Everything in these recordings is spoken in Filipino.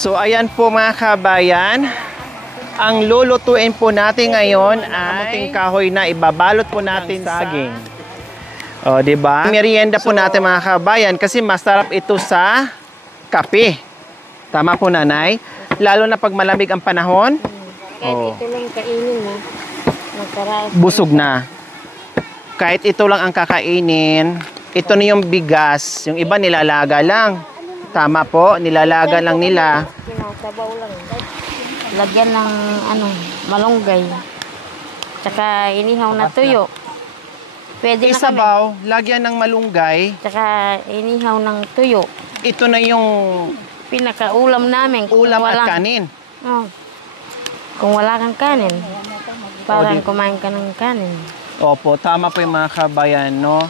So ayan po mga kabayan, ang lulutuin po natin ngayon ay kamuting kahoy na ibabalot po natin sa saging. O, di ba? Merienda po natin mga kabayan kasi masarap ito sa kape. Tama po nanay? Lalo na pag malamig ang panahon. Kahit ito lang kainin mo, masarap. Busog na. Kahit ito lang ang kakainin, ito na yung bigas. Yung iba nilalaga lang. Tama po, nilalaga lang nila. Sinasabaw lang. Lagyan ng malunggay. Tsaka inihaw na tuyo. Pwede na kami. Isabaw, lagyan ng malunggay. Tsaka inihaw ng tuyo. Ito na yung Pinakaulam namin. ulam at kanin. Oh. Kung wala kang kanin, parang kumain ka ng kanin. Opo, tama po yung mga kabayan, no?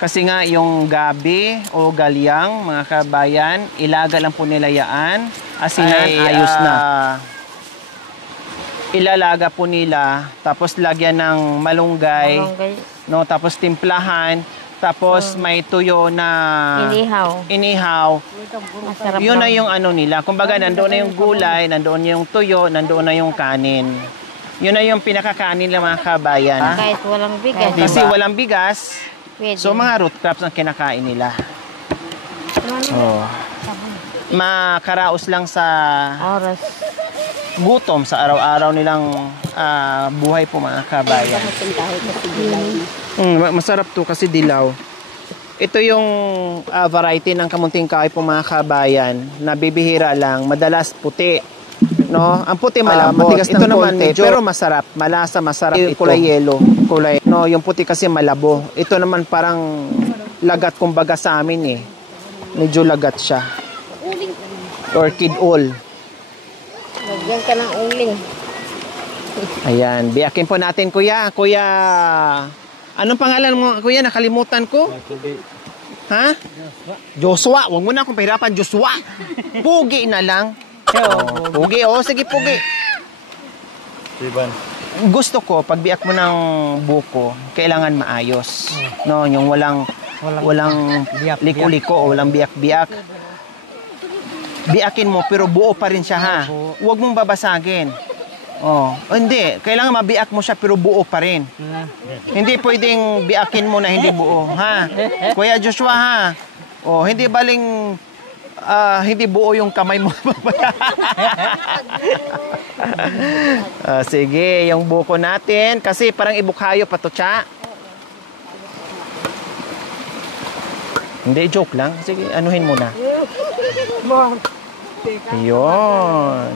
Kasi nga yung gabi o galyang, mga kabayan, ilaga lang po nila yaan. Asinan, ayos na. Ilalaga po nila, tapos lagyan ng malunggay, no? Tapos timplahan, tapos may tuyo na inihaw. Masarap. Yun na yung nila. Kumbaga, nandoon na yung gulay, nandoon yung tuyo, nandoon na yung kanin. Yun na yung pinakakanin ng mga kabayan. Kahit walang bigas. Kasi walang bigas, Pwede. so mga root crops ang kinakain nila. Oh. Makaraos lang sa Oras. gutom sa araw-araw nilang buhay po mga kabayan. Masarap to kasi dilaw. Ito yung variety ng kamunting kahoy po mga kabayan na bibihira lang, madalas puti. No, ang puti malambot. Ito naman medyo pero masarap, malasa, masarap ito. Kulay yellow, kulay. No, yung puti kasi malabo. Ito naman parang lagat kumbaga sa amin eh. Medyo lagat siya. Orchid oil. Lagyan ka ng uling. Ayan, biyakin po natin kuya. Kuya, anong pangalan mo kuya? Nakalimutan ko. Ha? Joshua. Huwag mo na akong pahirapan, Joshua. Pugi na lang. Pugi, sige pugi. Gusto ko, pag biyak mo ng buko, kailangan maayos. No, yung walang liko-liko o walang biyak-biyak. Biyakin mo, pero buo pa rin siya ha. Huwag mong babasagin. Hindi. Kailangan mabiyak mo siya, pero buo pa rin. Hindi pwedeng biyakin mo na hindi buo, ha? Kuya Joshua, ha? Hindi baling hindi buo yung kamay mo. Sige, yung buko natin. Kasi parang ibukhayo pa to, cha. Hindi, joke lang. Sige, anuhin mo na. Yun.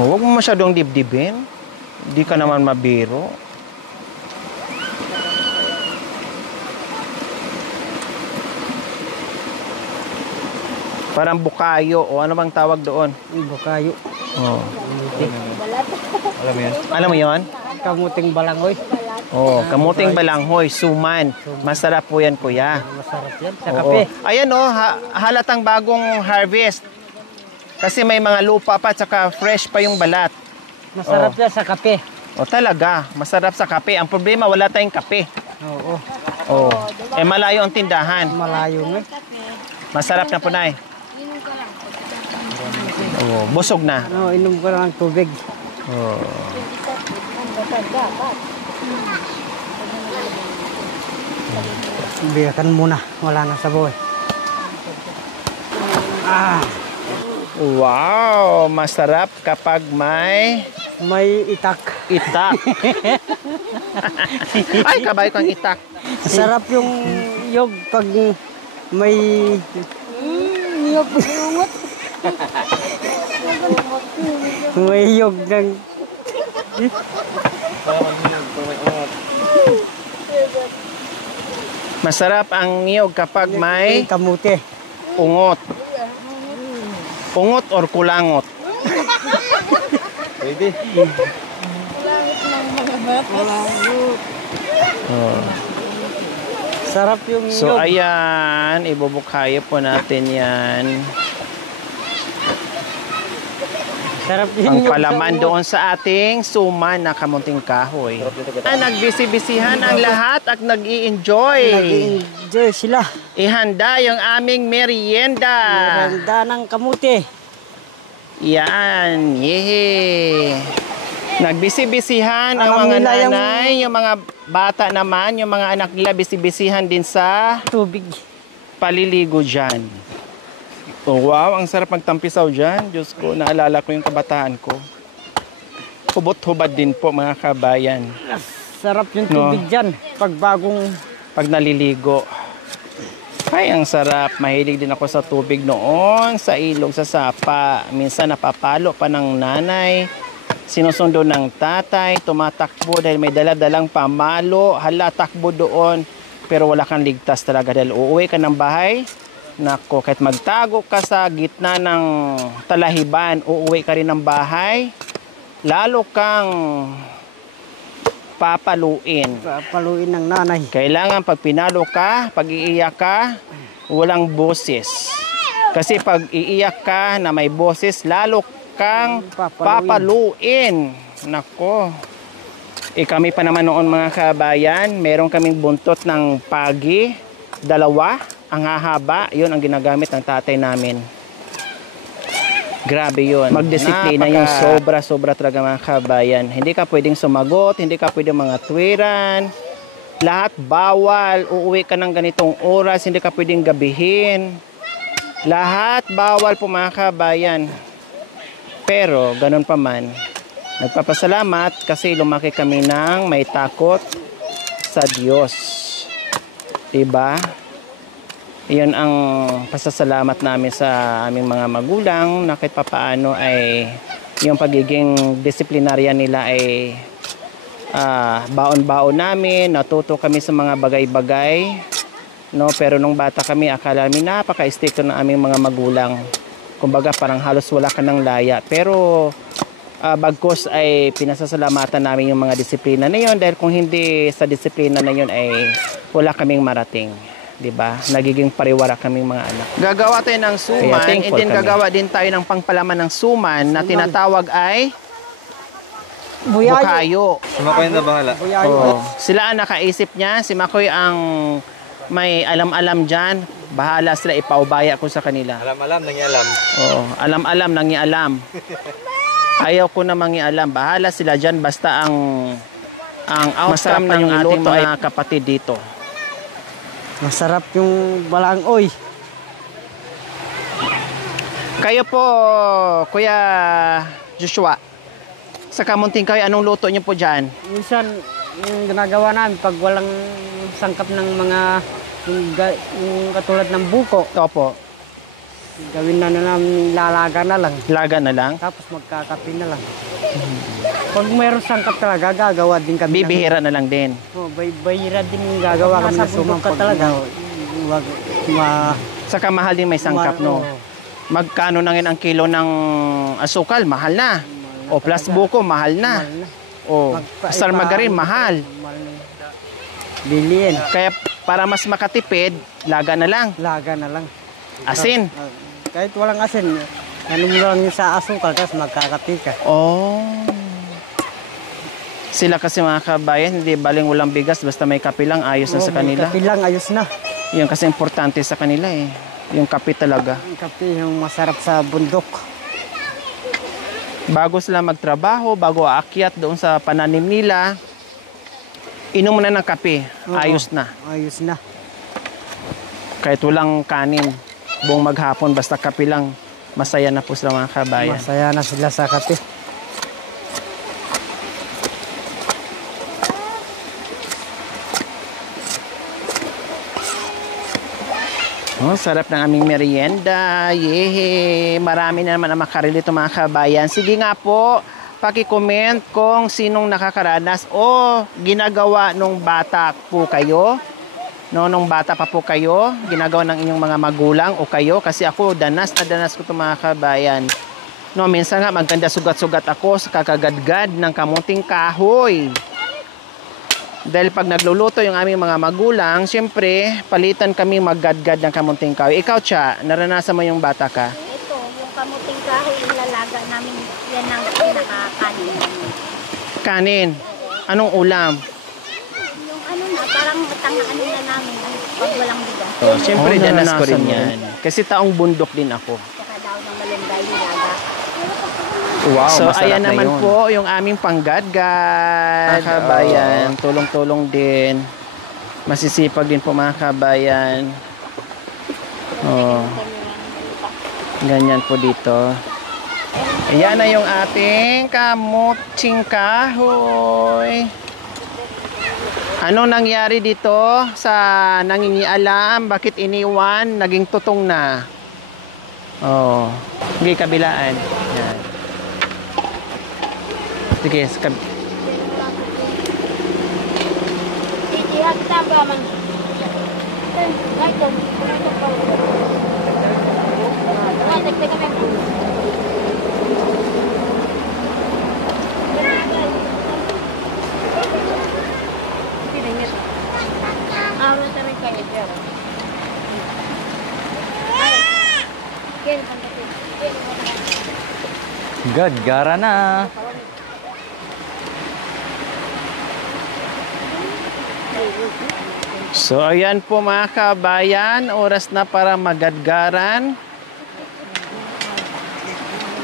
Huwag mo masyadong dibdibin. Hindi ka naman mabiro. Parang bukayo o ano bang tawag doon? Bukayo. Alam mo yun? Alam mo yun? Kamuting balanghoy. Kamuting balanghoy, suman. Masarap po yan, kuya. Masarap yan sa kape. Ayan halatang bagong harvest. Kasi may mga lupa pa, tsaka fresh pa yung balat. Masarap yan sa kape. Talaga, masarap sa kape. Ang problema, wala tayong kape. Malayo ang tindahan. Malayo nga. Masarap na po, nay. Busog na. Inom ko lang ang tubig. Biyakan muna. Wala na sa buhay. Wow! Masarap kapag may itak. Itak. Ay, kabay kang itak. Sarap yung yog pag may yog. May yog ng Masarap ang niyog kapag may kamuti. Ungot. Ungot or kulangot? Pwede. Kulangot ng mga bata. Sarap yung yog. So ayan, ibubukhayo po natin yan. Sarap yung Ang niyog palaman sa doon sa ating suman na kamunting kahoy. Nagbisi-bisihan ang lahat at nag-i-enjoy. Nag-enjoy sila. Ihanda yung aming merienda. Merenda ng kamuti. Yan, yehe. Nagbisi-bisihan ang Alam mga nila yung- nanay, yung mga bata naman, yung mga anak nila bisi-bisihan din sa Tubig. paliligo dyan. Oh, wow, ang sarap magtampisaw dyan. Diyos ko, naalala ko yung kabataan ko. Hubot-hubad din po mga kabayan Sarap yung tubig dyan. Pag bagong pag naliligo. Ay, ang sarap. Mahilig din ako sa tubig noon, sa ilog, sa sapa. Minsan napapalo pa ng nanay. Sinusundo ng tatay, tumatakbo dahil may dala-dalang pamalo. Hala, takbo doon. Pero wala kang ligtas talaga dahil uuwi ka ng bahay. Nako, kahit magtago ka sa gitna ng talahiban, uuwi ka rin ng bahay. Lalo kang papaluin. paluin ng nanay. Kailangan pag pinalo ka, pag iiyak ka, walang boses. Kasi pag iiyak ka na may boses, lalo kang papaluin. Nako. Kami pa naman noon mga kabayan, meron kaming buntot ng pagi, 2, ang hahaba, yun ang ginagamit ng tatay namin. Grabe yun. Magdisiplina yung sobra-sobra talaga mga kabayan. Hindi ka pwedeng sumagot, hindi ka pwedeng mga tuwiran. Lahat bawal. Uuwi ka ng ganitong oras, hindi ka pwedeng gabihin. Lahat bawal po mga kabayan. Pero ganun pa man, nagpapasalamat kasi lumaki kami ng may takot sa Diyos. Diba? Iyon ang pasasalamat namin sa aming mga magulang na kahit papaano ay yung pagiging disiplinarya nila ay baon-baon namin, natuto kami sa mga bagay-bagay, no? Pero nung bata kami, akala namin napaka-stricto ng aming mga magulang. Kumbaga parang halos wala ka ng laya. Pero bagkos ay pinasasalamatan namin yung mga disiplina na yun dahil kung hindi sa disiplina na yun ay wala kaming marating. Diba? Nagiging pariwara kaming mga anak. Gagawa tayo ng suman, and then gagawa din tayo ng pangpalaman ng suman na tinatawag ay bukayo. Si Makoy na bahala. Oh. Sila ang nakaisip niya. Si Makoy ang may alam-alam dyan. Bahala sila, ipaubaya ko sa kanila. Alam-alam, nangialam. Oo, alam-alam, nangialam. Ayaw ko na mangialam. Bahala sila dyan. Basta ang outcome ng ating mga kapatid dito. Masarap yung balangoy. Kayo po, Kuya Joshua, sa kamunting kayo, anong luto niyo po dyan? Minsan, yung ginagawa namin pag walang sangkap ng mga yung katulad ng buko, Opo, gawin na namin lalaga na lang. laga na lang. Tapos magkakape na lang. Pag mayroong sangkap talaga, gagawa din kami. Bibihira na lang din. Bayira din yung gagawa kami ng sumang ka talaga. Saka mahal din may sangkap, no? Magkano na ngayon ang kilo ng asukal? Mahal na. O plus buko, mahal na. O star margarine, mahal. Biliin. Kaya para mas makatipid, laga na lang. Laga na lang. Asin. Kahit walang asin, ano mo lang yung sa asukal, tapos magkakape ka. Oh. Sila kasi mga kabayan, hindi baling walang bigas, basta may kape lang, ayos na sa kanila. Kape lang, ayos na. Yun kasi importante sa kanila eh. Yung kape talaga. Ang kape yung masarap sa bundok. Bago sila magtrabaho, bago aakyat doon sa pananim nila, inom na ng kape, ayos na. Ayos na. Kahit walang kanin, buong maghapon, basta kape lang, masaya na po sila mga kabayan. Masaya na sila sa kape. Oh, sarap ng aming merienda. Yehe! Marami na naman ang makarelito mga kabayan. Sige nga po, paki-comment kung sinong nakakaranas o ginagawa nung bata po kayo. No, nung bata pa po kayo, ginagawa ng inyong mga magulang o kayo. Kasi ako, danas na danas ko ito mga kabayan. No, minsan nga maganda sugat-sugat ako sa kakagadgad ng kamunting kahoy. Dahil pag nagluluto yung aming mga magulang, siyempre, palitan kami maggadgad ng kamunting kahoy. Ikaw, Cha, naranasan mo yung bata ka? Ito, yung kamuting kahoy, alaga namin. Yan ang pinakakanin namin. Kanin. Anong ulam? Yung ano na, parang ano na namin pag walang bigas. So, siyempre, danas ko rin naranasan yan. Kasi taong bundok din ako. Saka daw ng malunggay nilaga. Wow, so, masarap ayan na naman yun. po yung aming panggadgad. Mga kabayan, tulong-tulong din. Masisipag din po mga kabayan. Oh. Ganyan po dito. Ayan na yung ating kamutsing kahoy. Ano nangyari dito sa nangingialam? Bakit iniwan? Naging tutong na. Oh. Sige, kabilaan. Yan. Sige, Gadgara na. So ayan po mga kabayan, oras na para magadgaran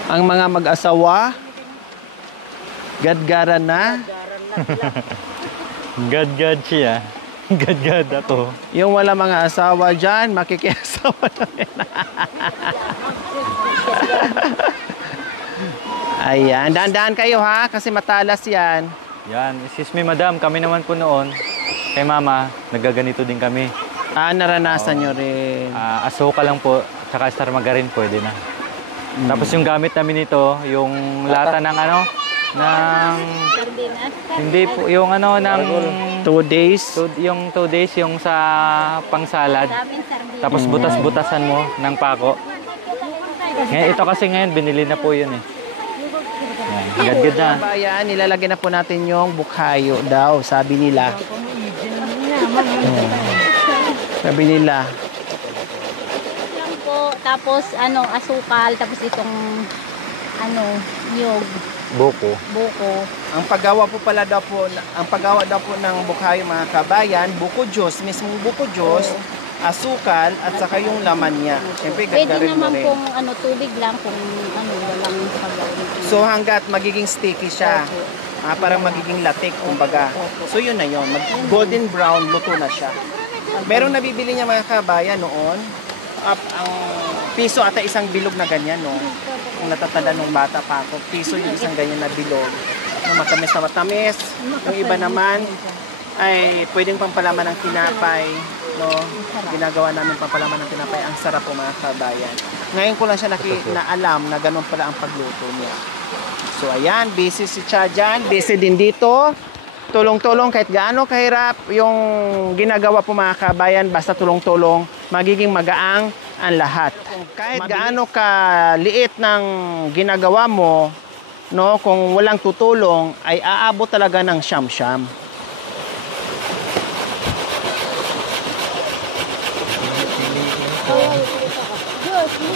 ang mga mag-asawa. Gadgaran na. Gadgad siya. Gadgad ako. Yung wala mga asawa dyan, makikiasawa na rin. Ayan, dahan-dahan kayo ha, kasi matalas yan. Yan, excuse me madam, kami naman po noon, kay mama, nagaganito din kami. Naranasan nyo rin. Asuka lang po, tsaka star margarine pwede na. Tapos yung gamit namin nito, yung lata ng ano, ng... Hindi po, yung ano, ng... 2 days. Yung 2 days, yung sa pangsalad. Tapos butas-butasan mo ng pako. Ngayon, ito kasi ngayon, binili na po yun eh. Yan, gadgad na. Bayan, nilalagyan na po natin yung bukhayo daw, sabi nila. Sabi nila. Lang po, tapos asukal, tapos itong niyog, Buko. buko. Ang paggawa po pala daw po, ang paggawa daw po ng bukhayo mga kabayan, buko juice, mismong buko juice, asukal, at saka yung laman niya. Siyempre, Pwede gagawin mo naman rin. kung tubig lang kung walang pagawin. So hanggat magiging sticky siya, parang magiging latik, kumbaga. So yun na yun, golden brown, luto na siya. Merong nabibili niya mga kabayan noon, ang piso ata isang bilog na ganyan, no? Kung natatanda nung bata pa ako, piso yung isang ganyan na bilog. Matamis na matamis. Yung iba naman ay pwedeng pampalaman ng tinapay, no? Ginagawa namin pampalaman ng tinapay. Ang sarap po mga kabayan. Ngayon ko lang siya naalam na ganun pala ang pagluto niya. So ayan, busy si Cha dyan. Busy din dito. Tulong-tulong kahit gaano kahirap yung ginagawa po mga kabayan, basta tulong-tulong, magiging magaang ang lahat. Kahit gaano kaliit ng ginagawa mo, no, kung walang tutulong, ay aabot talaga ng siyam-siyam.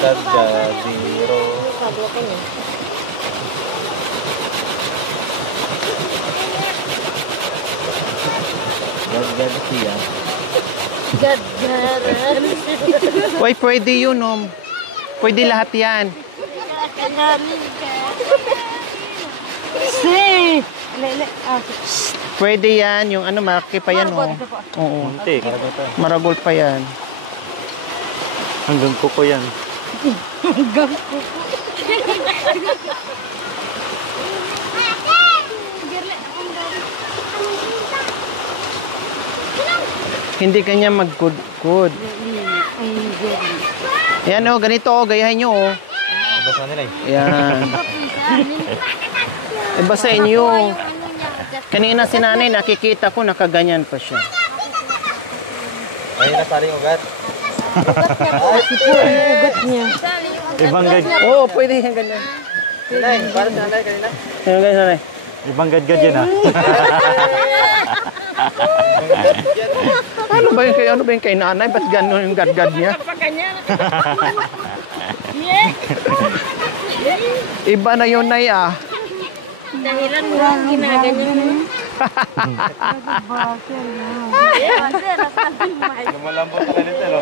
Gadgadiro. Gadgad siya. Uy, pwede yun, pwede lahat yan. Pwede yan, yung malaki pa yan, Oo, Muntik. maragol pa yan. Hanggang kuko yan. Hindi kanya magkudkud. Yan ganito gayahin nyo Basta nila eh. Yan. Basta inyo. Kanina si nanay nakikita ko nakaganyan pa siya. Ayun na paring ugat. Ugat niya. Ibang gadgad. Oo, pwede yung ganyan. Nanay, parang nanay kanina. Ganyan, nanay. Ibang gadgad yan ha. Ano ba yung kay nanay? Ba't gano'n yung gadgad niya? Iba na yun, Nay, ah. Dahilan mo lang ginaganyan mo. Lumalambot ka nito, no?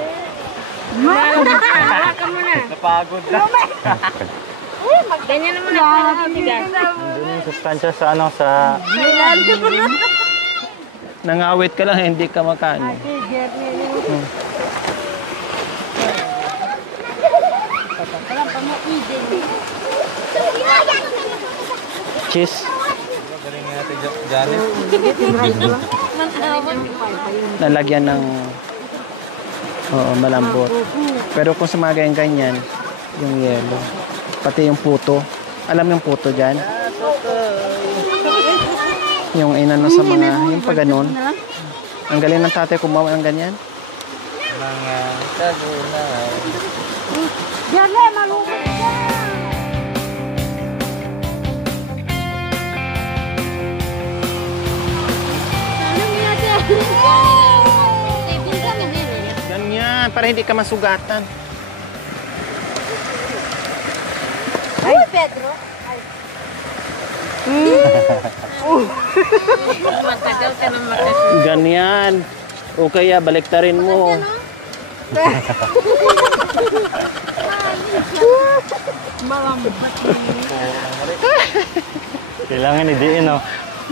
Hawakan mo na. Napagod na. Ganyan naman ako para matigas. Doon yung sustansya sa ano, sa... Nangawit ka lang, hindi ka makano. Cheese. Galing nga natin, Janet. Nalagyan ng malambot. Pero kung sa mga ganyan, yung yelo, pati yung puto. Alam yung puto dyan? Yung inano sa mga, yung pag ganun. Ang galing ng tatay kumawa ng ganyan. Mga tagunay. Ganyan, para hindi ka masugatan. Ay, Pedro. Matagal ka na makasunod. Ganyan. O kaya baliktarin mo. Kailangan idiin, no?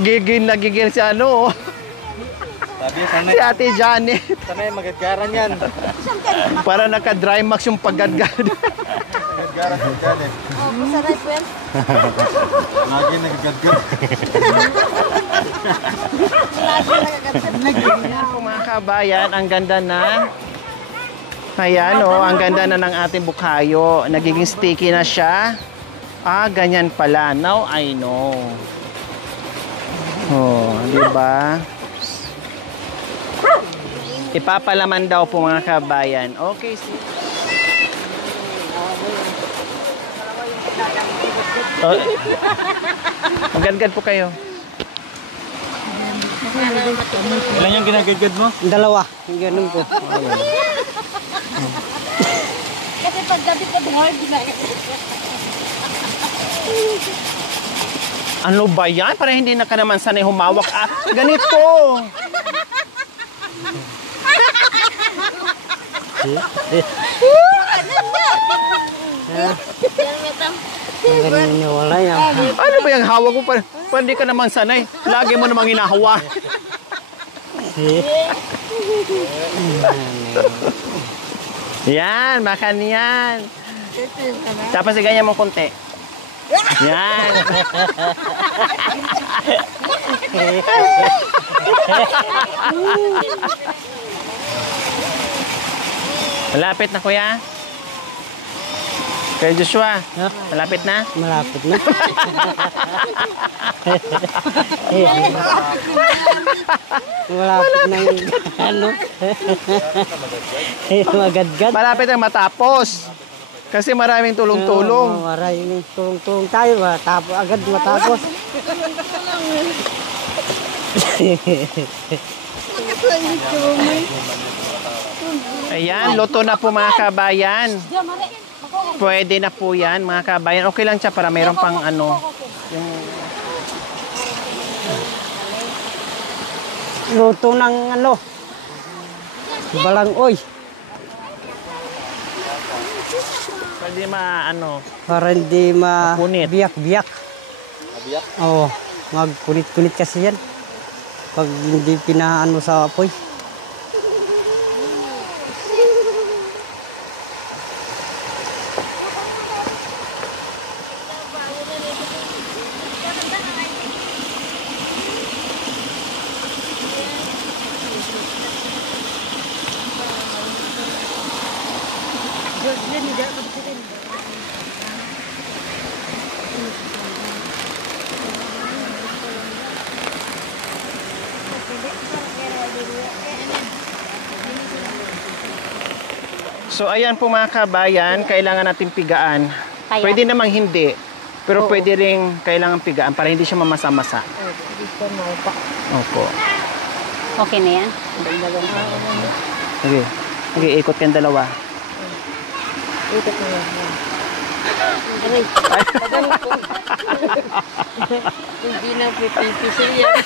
Gigil si ano. Sabi, Si Ate Janet. sanay magadgaran yan. Para naka-dry max yung paggadgad. Magadgaran si Janet. Oh, masarap po yan. Lagi nagagadgad. Ayan po mga kabayan, ang ganda na. Ayan o, ang ganda na ng ating bukhayo. Nagiging sticky na siya. Ah, ganyan pala. Now I know. Oh, di ba? Ipapalaman daw po mga kabayan. Okay, oh, magad-gad po kayo. Ilan yung ginagadgad mo? Dalawa. Ganun po. Kasi pag gabi ka hard, Ano ba yan? Para hindi na ka naman sanay humawak. Ah, ganito. Wala yan. Ano ba yung hawak mo? Para hindi ka naman sanay. Lagi mo namang hinahawa. Yan, makan yan. Tapos ganyan mo konti. Yan. Malapit na, kuya. Kuya Joshua, malapit na? Malapit na. Malapit na yung ano. Magadgad. Malapit na matapos. Kasi maraming tulong-tulong. Maraming tulong-tulong tayo. Agad matapos. Ayan, luto na po mga kabayan. Pwede na po yan mga kabayan. Okay lang siya para mayroon pang ano. Luto ng ano. Balangoy. Pwede ano. Para hindi Makunit. biyak-biyak. Oo. Magkunit-kunit kasi yan. Pag hindi pinaano sa apoy. So ayan po mga kabayan, kailangan natin pigaan. Kaya? Pwede namang hindi. Pero pwede rin kailangan pigaan para hindi siya mamasa-masa. Opo. Okay na yan. Okay. Okay, ikot kayong dalawa. Ikot mo yan. Hindi na pipipisil yan.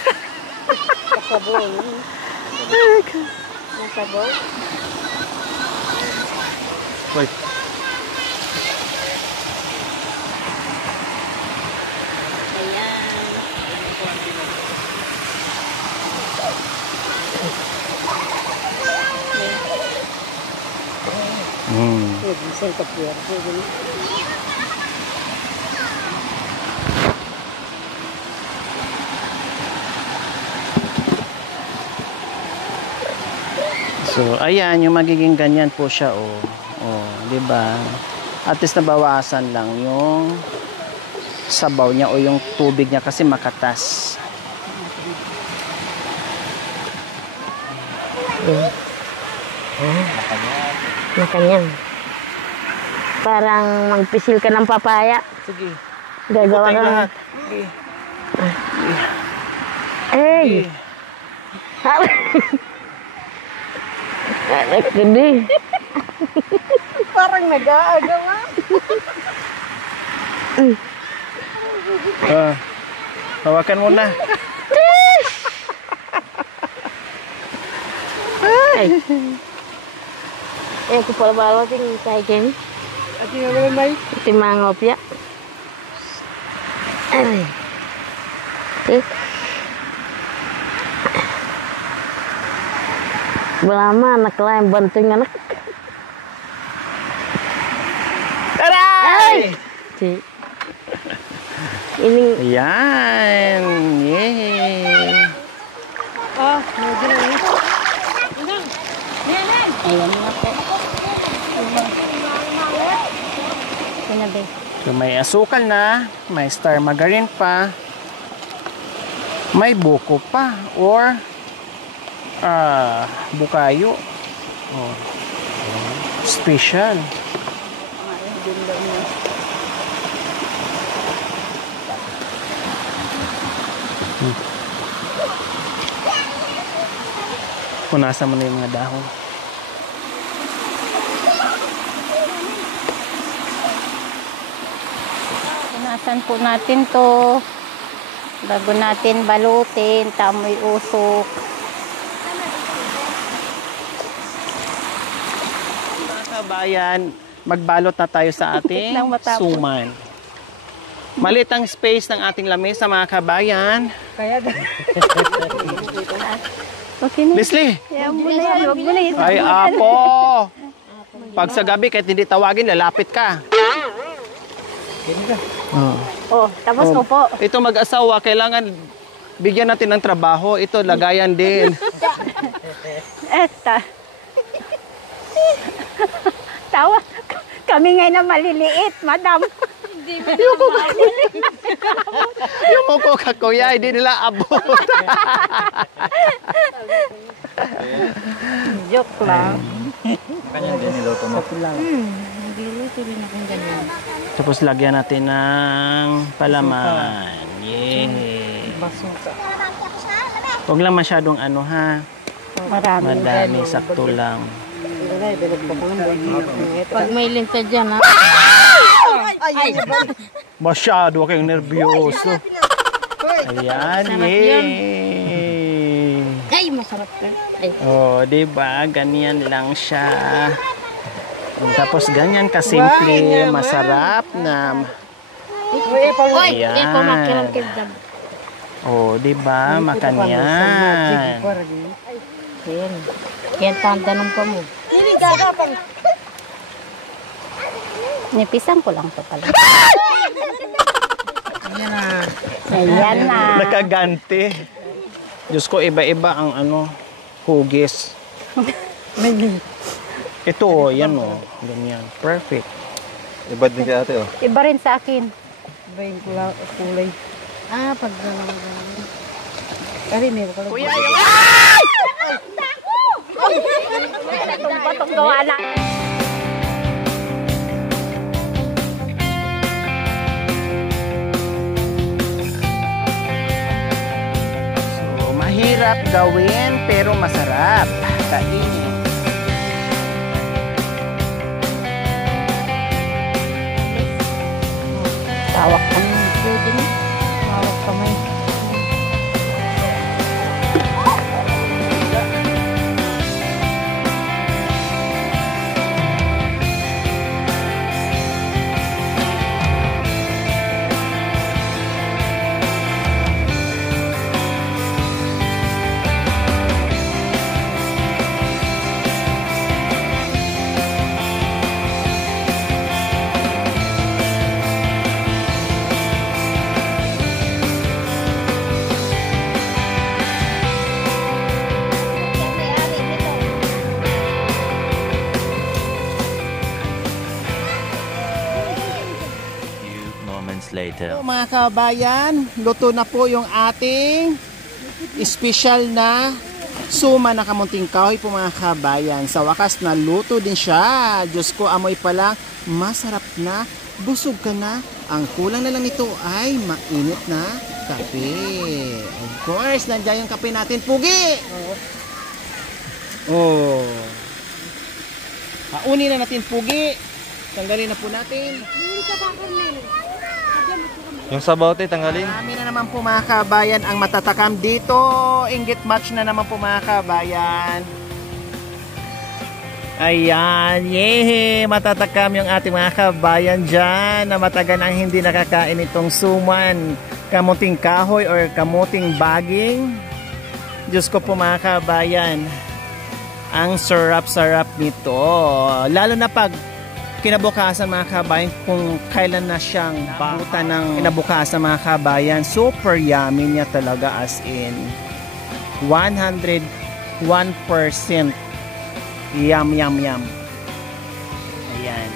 Kasabaw. Kasabaw. Wait. Isang kapwer. So, ayan, yung magiging ganyan po siya, oh. Oh, 'di ba? At least nabawasan lang yung sabaw niya o yung tubig niya kasi makatas. Makanyan. Parang magpisil ka ng papaya. Sige. Gagawa ka. lahat. Sige. Hey! Harap ka di. Parang nag-aagawa. Hawakan mo na. Ay. Eh, kung pala ting kay Ken. At yung mga may. Timangop ya. Ay. Eh. Belama anak lain banting anak. Aray! Si. Ini Ayan. Yay. Ah, medyo na yun. ayan na po. Sinabi. So, may asukal na, may star margarine pa, may buko pa, or bukayo. Oh. Special. Punasan mo na yung mga dahon. Punasan po natin to. Bago natin balutin, tamoy usok. Mga kabayan, magbalot na tayo sa ating Lang matapos. suman. Maliit ang space ng ating lamesa, mga kabayan. Kaya Okay na. Leslie! Huwag mo na yan. Huwag mo na yan. Ay, apo! Pag sa gabi, kahit hindi tawagin, lalapit ka. Oh. Oh, tapos Oh. upo. Ito mag-asawa, kailangan bigyan natin ng trabaho. Ito, lagayan din. Tawa. Kami ngayon na maliliit, madam. Yung muko ka, kuya, hindi nila abot. Joke lang. Kanya din niluto mo. Nagluluto rin akong ganyan. Tapos lagyan natin ng palaman. Yay! basuka. Huwag lang masyadong ano ha. Madami, sakto lang. Pag may linta dyan, ha? Masyado kayong nervyoso. Ayan, Sarap yun. yay! Ay, masarap ka. Ay, Oh, 'di ba? Ganyan lang siya. Tapos ganyan kasimple, masarap na. oy, Ayan. di ko makirang kibdab. Oh, 'di ba? Makanyan. Yan. Yan tanda ng pamo. Nipisan ko lang to pala. Ayan na. Nakaganti. Diyos ko, iba-iba ang ano, hugis. Ito, oh, yan oh. Ganyan. Perfect. Iba din kay ate, oh. Iba rin sa akin. Iba yung kulay. Ah, pag Kari, may bakal. Kuya, Batong gawa na. So, mahirap gawin pero masarap. Kainin. Hawak kami. Pwede mo. Hawak kamay. Later. So, mga kabayan, luto na po yung ating special na suma na kamunting kahoy po mga kabayan. Sa wakas na luto din siya. Diyos ko, amoy pa lang, masarap na, busog ka na. Ang kulang na lang nito ay mainit na kape. Of course, nandiyan yung kape natin, Pugi! Oh. Paunin na natin, Pugi. Tanggalin na po natin. Yung sabaw tayo, tanggalin. Marami na naman po mga kabayan ang matatakam dito. Inggit match na naman po mga kabayan. Ayan, yehe! Matatakam yung ating mga kabayan dyan na matagal ang hindi nakakain itong suman, kamuting kahoy or kamuting baging. Diyos ko po mga kabayan, ang sarap-sarap nito. Lalo na pag kinabukasan mga kabayan, kung kailan na siyang bakutan ng kinabukasan mga kabayan, super yummy niya talaga, as in 101% yum yum yum. Ayan.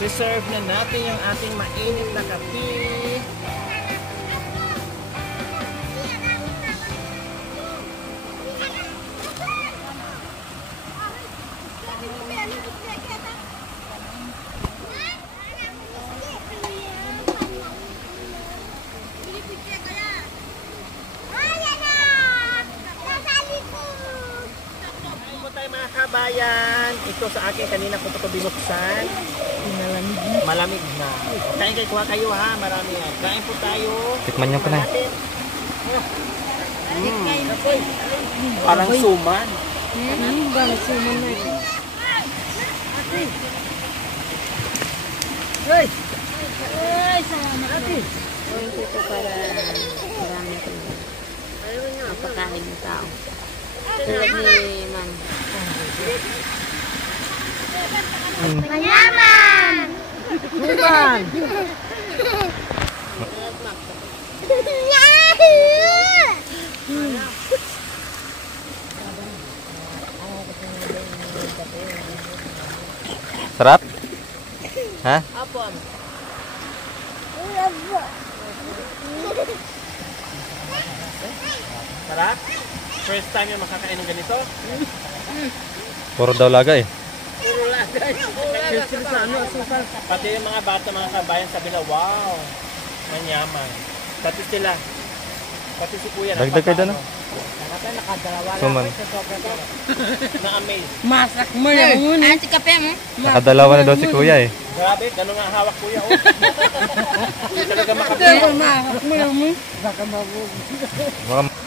Siserve na natin yung ating mainit na kape. Mga kabayan, ito sa akin kanina ko ito binuksan. Malamig na. Kain kayo, kuha kayo ha, marami yan. Kain po tayo. Tikman niyo pa na. Parang suman. Parang suman na ito. Salamat. Gawin ko ito para marami ito. Mapakain ng tao. Tulad ni Ma'am. Mayaman! Suman! Sarap? Ha? Apo. Sarap? First time yung makakain ng ganito? Puro daw laga eh. Pati yung mga bata, mga kabayan, sabi na, wow, manyaman. Pati sila. Pati si Kuya. Dagdag kayo doon. Suman. Na-amaze. Masak mo na muna. Ano si kape mo? Nakadalawa na daw si Kuya eh. Grabe, gano'n nga hawak Kuya. Oh. Hindi talaga makapila. Masak mo na muna. Mga...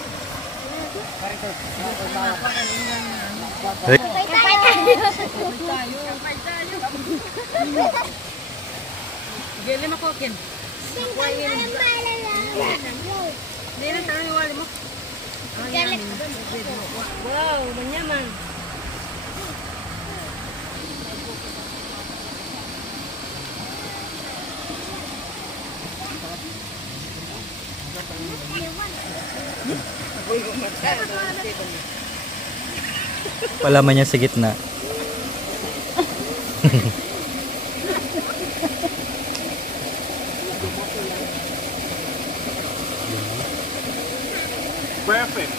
Gele mo kokin. Dili tayo yung wali mo. Wow, manyaman. Palaman niya sa gitna. Perfect.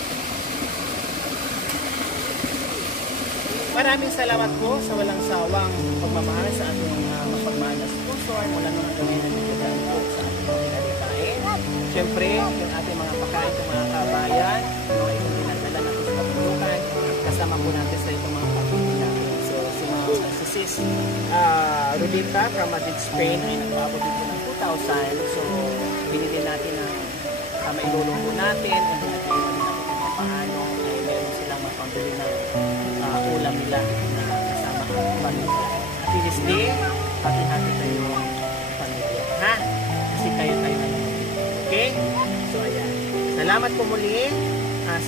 Marami maraming salamat po sa walang sawang pagmamahal sa ating mapagmahal na sponsor mula nung gawin na bigyan po sa ating mga pinalikain. Siyempre, yung ating mga pagkain ng mga kabayan, no, itong pinagdala natin sa kapulukan, kasama po natin sa itong mga pagkain natin. So, si Sis Rodita from Madrid, Spain ay nag-aabot dito ng 2,000. So, binili natin ang mailulong po natin, and then natin kung paano ay meron silang mapambili ng ulam nila na kasama ang pamilya. At this day, hati-hati tayo ng pamilya. Ha? Kasi tayo na naman. Okay? So, ayan. Salamat po muli,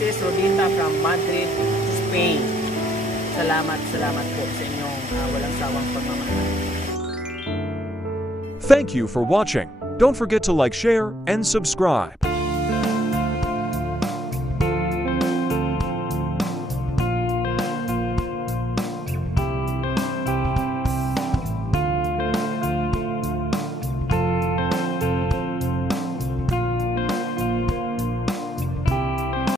Sis Rodita from Madrid, Spain. Salamat po sa inyong walang sawang pagmamahal. Thank you for watching. Don't forget to like, share, and subscribe.